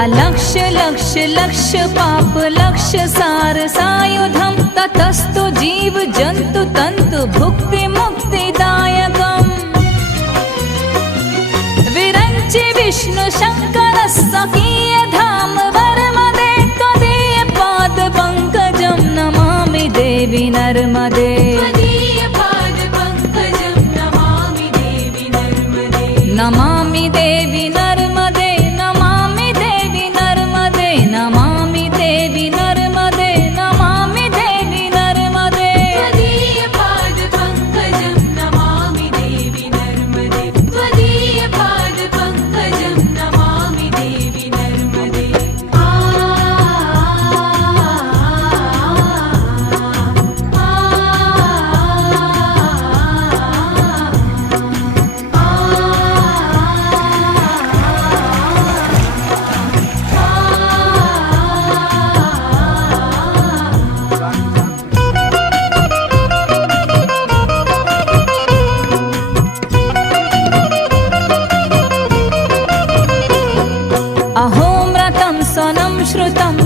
अलक्ष्य लक्ष्य लक्ष्य पाप लक्ष्य सार सायुधम ततस्तु जीव जंतु तंतु भुक्ति मुक्तिदायकम् विरंचि विष्णु शंकर सखीय धाम वर्मदे त्वदीय पाद पंकजं नमामि देवी नर्मदे नमामि देवी नर्मदे नमामि देवी नर्मदे नमामि देवी नर्मदे नमामि देवी नर्मदे त्वदीय पाद पंकजं नमामि देवी नर्मदे त्वदीय पाद पंकजं नमामि देवी नर्मदे अहोम्रतं स्वनं श्रुतं